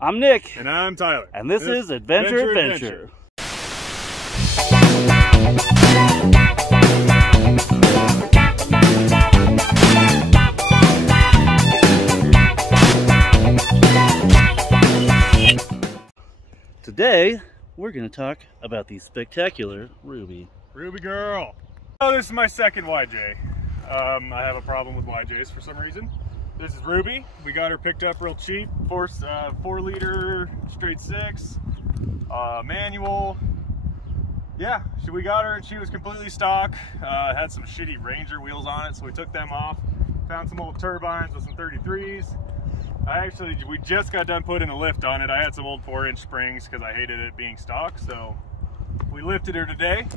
I'm Nick. And I'm Tyler. And this is Adventure Adventure. Today, we're going to talk about the spectacular Ruby. Ruby girl. Oh, this is my second YJ. I have a problem with YJs for some reason. This is Ruby. We got her picked up real cheap. 4-liter straight 6 manual. Yeah, we got her and she was completely stock. Had some shitty Ranger wheels on it, so we took them off. Found some old turbines with some 33s. We just got done putting a lift on it. I had some old 4-inch springs because I hated it being stock, so we lifted her today.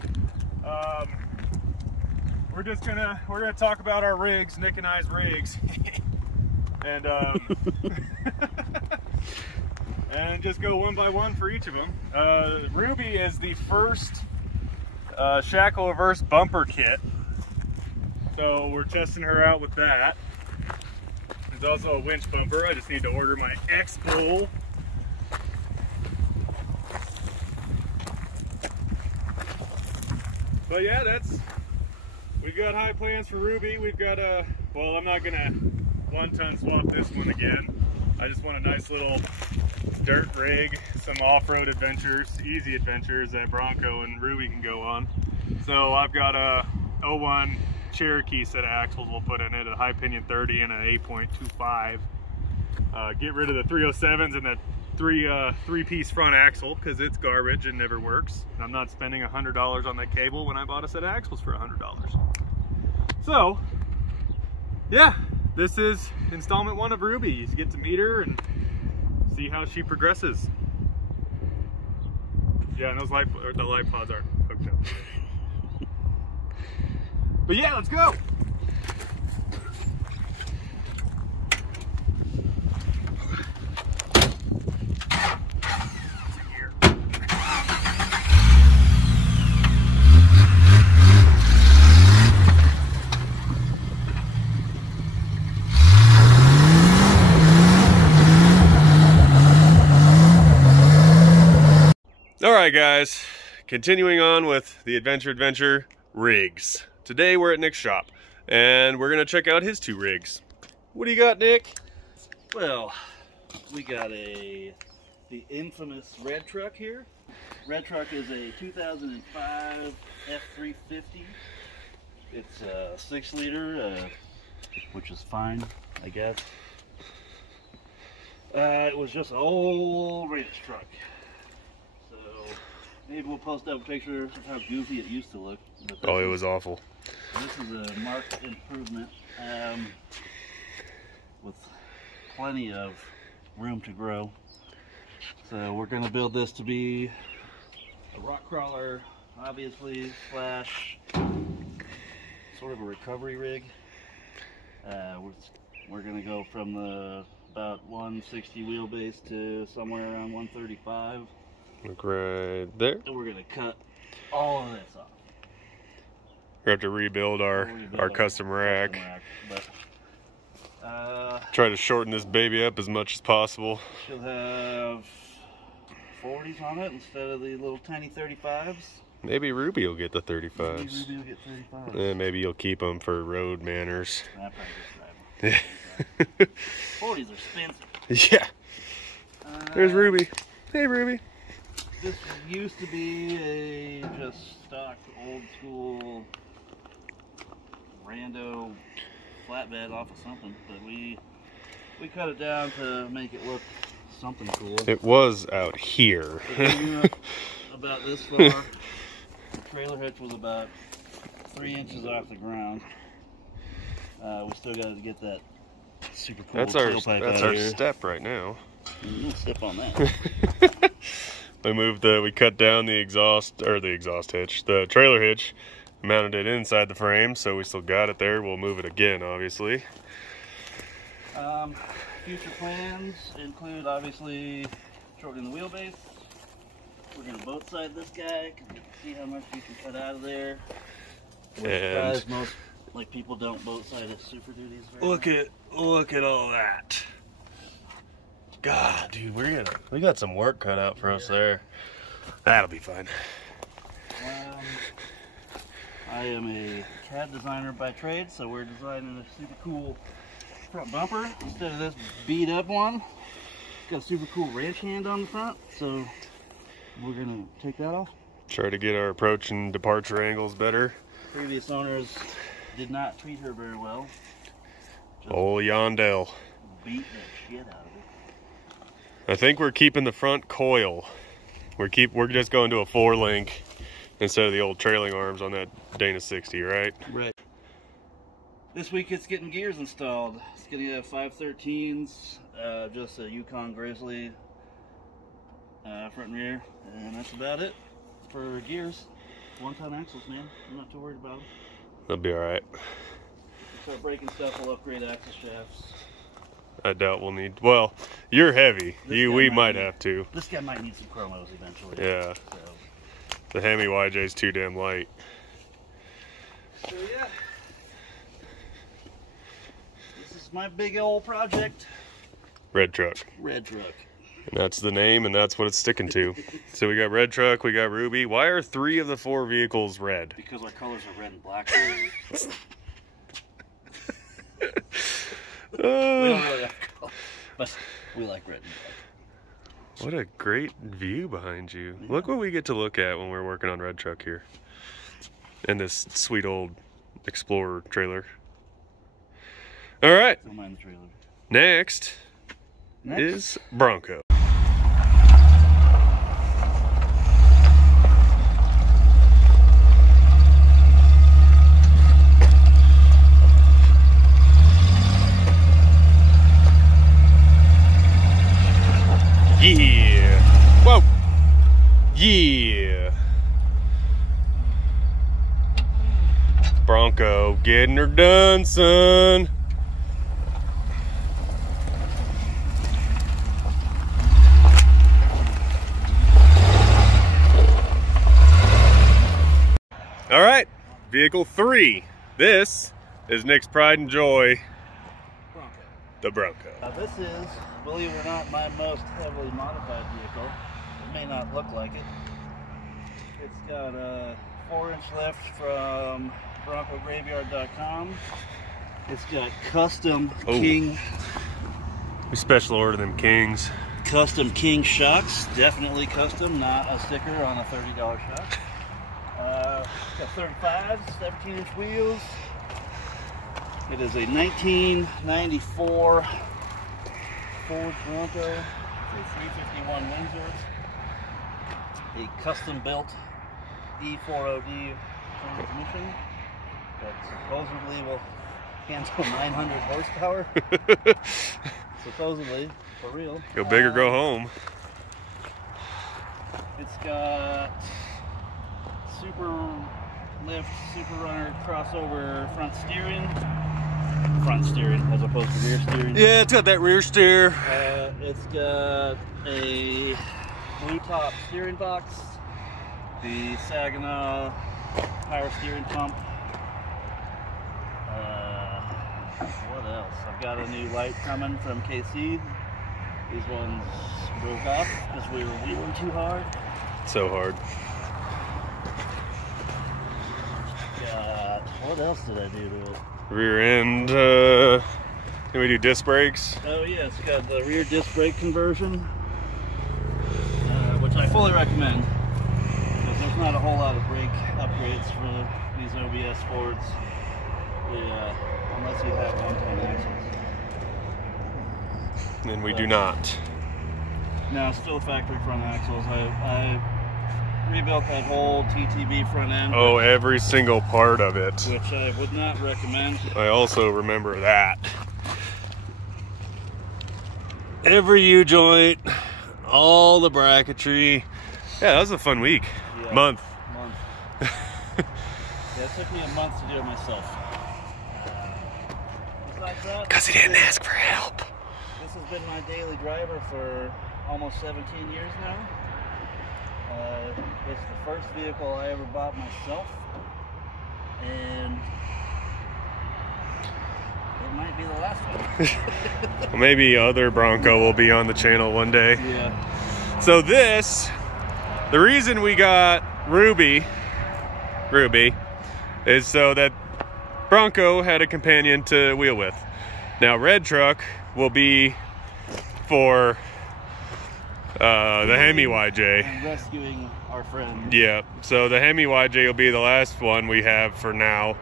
We're gonna talk about our rigs, Nick and I's rigs, and and just go one by one for each of them. Ruby is the first shackle reverse bumper kit, so we're testing her out with that. There's also a winch bumper. I just need to order my X-Bull. But yeah, we've got high plans for Ruby. We've got well, I'm not gonna 1-ton swap this one again. I just want a nice little dirt rig, some off-road adventures, easy adventures that Bronco and Ruby can go on. So I've got a 01 Cherokee set of axles we'll put in it, a high pinion 30 and an 8.25. Get rid of the 307s and the three-piece front axle because it's garbage and never works. And I'm not spending $100 on that cable when I bought a set of axles for $100. So yeah, this is installment 1 of Ruby. You get to meet her and see how she progresses. Yeah, and the light pods aren't hooked up. But yeah, let's go. All right, guys, continuing on with the Adventure rigs. Today we're at Nick's shop and we're gonna check out his 2 rigs. What do you got, Nick? Well, we got the infamous Red Truck here. Red Truck is a 2005 F350. It's a 6-liter, which is fine, I guess. It was just an old race truck. So maybe we'll post up a picture of how goofy it used to look. Oh, it was awful. This is a marked improvement with plenty of room to grow. So we're going to build this to be a rock crawler, obviously, slash sort of a recovery rig. We're going to go from the about 160 wheelbase to somewhere around 135. Look right there. And we're going to cut all of this off. We have to rebuild our custom rack. But, try to shorten this baby up as much as possible. She'll have 40s on it instead of the little tiny 35s. Maybe Ruby will get the 35s. Maybe Ruby will get 35s. Maybe you'll keep them for road manners. I probably just drive them. 40s are expensive. Yeah. There's Ruby. Hey, Ruby. This used to be a just stock old school rando flatbed off of something, but we cut it down to make it look something cool. It was out here. About this far. The trailer hitch was about 3 inches off the ground. We still got to get that super cool tailpipe out of here. That's our step right now. We'll step on that. We cut down the exhaust hitch, the trailer hitch, mounted it inside the frame, so we still got it there. We'll move it again, obviously. Future plans include, obviously, shortening the wheelbase. We're going to boat side this guy, see how much we can cut out of there. And most people don't boat side at Super Duties. Look at all that. God, dude, we got some work cut out for us there. That'll be fun. I am a CAD designer by trade, so we're designing a super cool front bumper instead of this beat up one. It's got a super cool ranch hand on the front, so we're gonna take that off. Try to get our approach and departure angles better. Previous owners did not treat her very well. Oh, Yondell. Beat the shit out of it. I think we're keeping the front coil. We're just going to a 4-link instead of the old trailing arms on that Dana 60, right? Right. This week it's getting gears installed. It's gonna have 513s, just a Yukon Grizzly front and rear, and that's about it for gears. 1-ton axles, man. I'm not too worried about them. That'll be all right. Start breaking stuff, we'll upgrade axle shafts. I doubt we'll need. Well, you're heavy. We might have to. This guy might need some chromos eventually. Yeah. So. The Hemi YJ's too damn light. So yeah, this is my big old project. Red truck. Red truck. And that's the name, and that's what it's sticking to. So we got red truck, we got Ruby. Why are 3 of the 4 vehicles red? Because our colors are red and black. We don't really have colors, but we like red and black. What a great view behind you. Yeah. Look what we get to look at when we're working on red truck here. And this sweet old Explorer trailer. All right. Don't mind the trailer. Next is Bronco. Yeah. Whoa. Yeah. Bronco getting her done, son. All right, vehicle 3. This is Nick's pride and joy, Bronco. The Bronco. This is, believe it or not, my most heavily modified vehicle. It may not look like it. It's got a 4-inch lift from BroncoGraveyard.com. It's got custom King. We special order them Kings. Custom King shocks, definitely custom, not a sticker on a $30 shock. Got 35s, 17-inch wheels. It is a 1994 Ford Bronco, a 351 Windsor, a custom-built E40D transmission that supposedly will handle 900 horsepower. Supposedly, for real. Go big or go home. It's got super lift, super runner, crossover front steering as opposed to rear steering. Yeah, it's got that rear steer. It's got a blue top steering box, the Saginaw power steering pump. What else? I've got a new light coming from KC. These ones broke off because we were wheeling too hard. So hard. What else did I do to it? Rear end, can we do disc brakes? Oh yeah, it's got the rear disc brake conversion, which I fully recommend, because there's not a whole lot of brake upgrades for these OBS Fords, unless you have 1-ton axles. And we do not. No, still factory front axles. I rebuilt that whole TTB front end. Oh, every single part of it. Which I would not recommend. I also remember that. Every U-joint, all the bracketry. Yeah, that was a fun week. Yeah, month. Yeah, it took me a month to do it myself. Besides that, because he didn't ask for help. This has been my daily driver for almost 17 years now. It's the first vehicle I ever bought myself, and it might be the last one. Maybe other Bronco will be on the channel one day. Yeah. So the reason we got Ruby is so that Bronco had a companion to wheel with. Now Red Truck will be for the Hemi YJ. And rescuing our friend. Yeah, so the Hemi YJ will be the last one we have for now.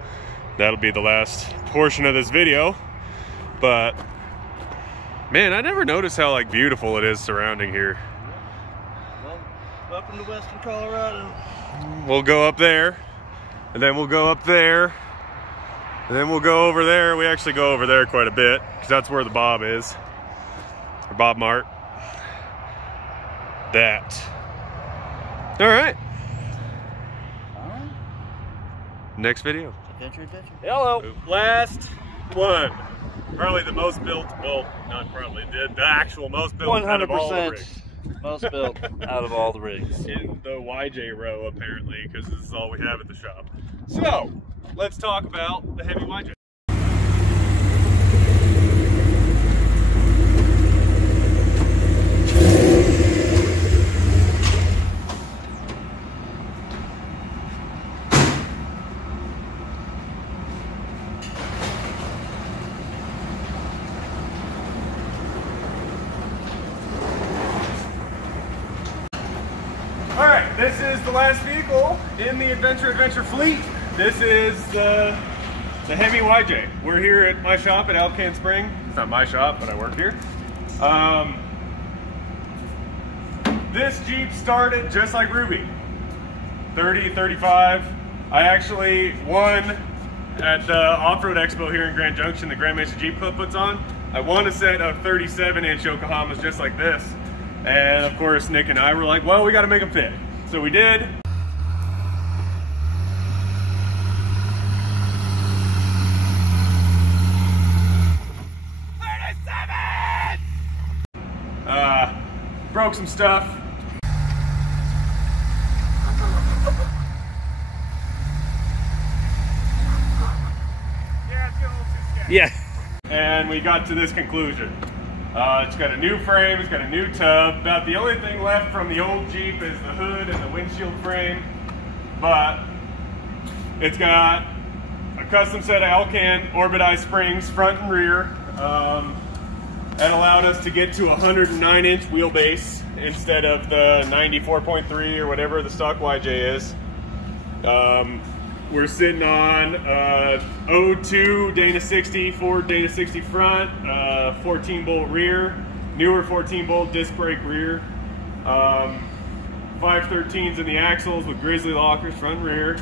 That'll be the last portion of this video. But man, I never noticed how like beautiful it is surrounding here. Well, welcome to Western Colorado. We'll go up there, and then we'll go up there, and then we'll go over there. We actually go over there quite a bit because that's where the Bob is, or Bob Mart. That. All right. Next video. Adventure, adventure. Hello. Last one. Probably the most built, well, not probably, the actual most built out of all the rigs. Most built out of all the rigs. In the YJ row, apparently, because this is all we have at the shop. So, let's talk about the Hemi YJ. Alright, this is the last vehicle in the Adventure fleet. This is the Hemi YJ. We're here at my shop at Alcan Spring. It's not my shop, but I work here. This Jeep started just like Ruby. 30, 35. I actually won at the Off-Road Expo here in Grand Junction, the Grand Mesa Jeep Club puts on. I won a set of 37-inch Yokohamas just like this. And of course, Nick and I were like, well, we got to make them fit. So we did. Broke some stuff. Yeah, it's getting a little too sketchy. Yeah. And we got to this conclusion. It's got a new frame, it's got a new tub. About the only thing left from the old Jeep is the hood and the windshield frame. But it's got a custom set of Alcan Orbit-I springs front and rear. That allowed us to get to a 109-inch wheelbase instead of the 94.3 or whatever the stock YJ is. We're sitting on 02 Dana 60 Ford Dana 60 front, 14-bolt rear, newer 14-bolt disc brake rear, 513s in the axles with Grizzly lockers front and rear.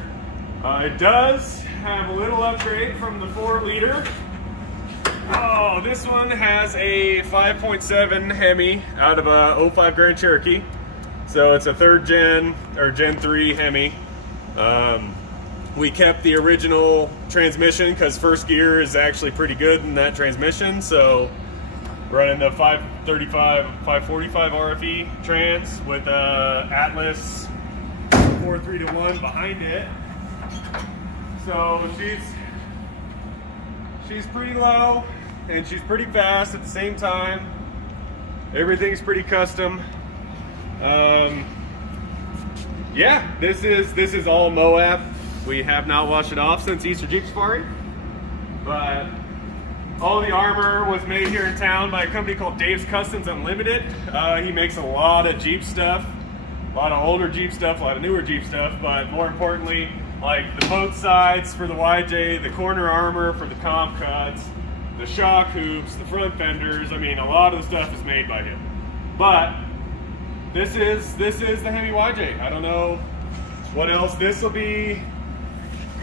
It does have a little upgrade from the 4-liter. Oh, this one has a 5.7 Hemi out of a 05 Grand Cherokee. So it's a 3rd gen or Gen 3 Hemi. We kept the original transmission because first gear is actually pretty good in that transmission. So running the 535, 545 RFE trans with Atlas 4.3-to-1 behind it. So she's pretty low and she's pretty fast at the same time. Everything's pretty custom. Yeah, this is all Moab. We have not washed it off since Easter Jeep Safari, but all the armor was made here in town by a company called Dave's Customs Unlimited. He makes a lot of Jeep stuff, a lot of older Jeep stuff, a lot of newer Jeep stuff, but more importantly, like the both sides for the YJ, the corner armor for the comp cuts, the shock hoops, the front fenders. I mean, a lot of the stuff is made by him. But this is the Hemi YJ. I don't know what else. This will be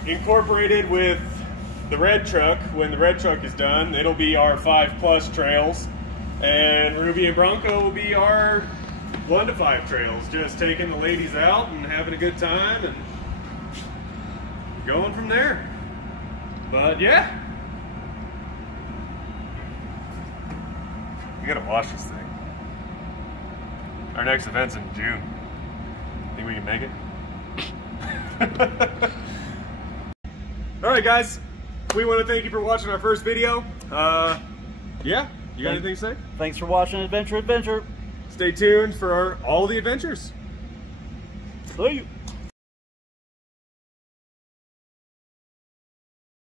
incorporated with the Red Truck. When the Red Truck is done, it'll be our 5+ trails, and Ruby and Bronco will be our 1 to 5 trails, just taking the ladies out and having a good time and going from there. But yeah, we gotta wash this thing. Our next event's in June. Think we can make it? All right, guys, we want to thank you for watching our first video. Yeah, you got anything to say? Thanks for watching Adventure Adventure. Stay tuned for all the adventures. See you.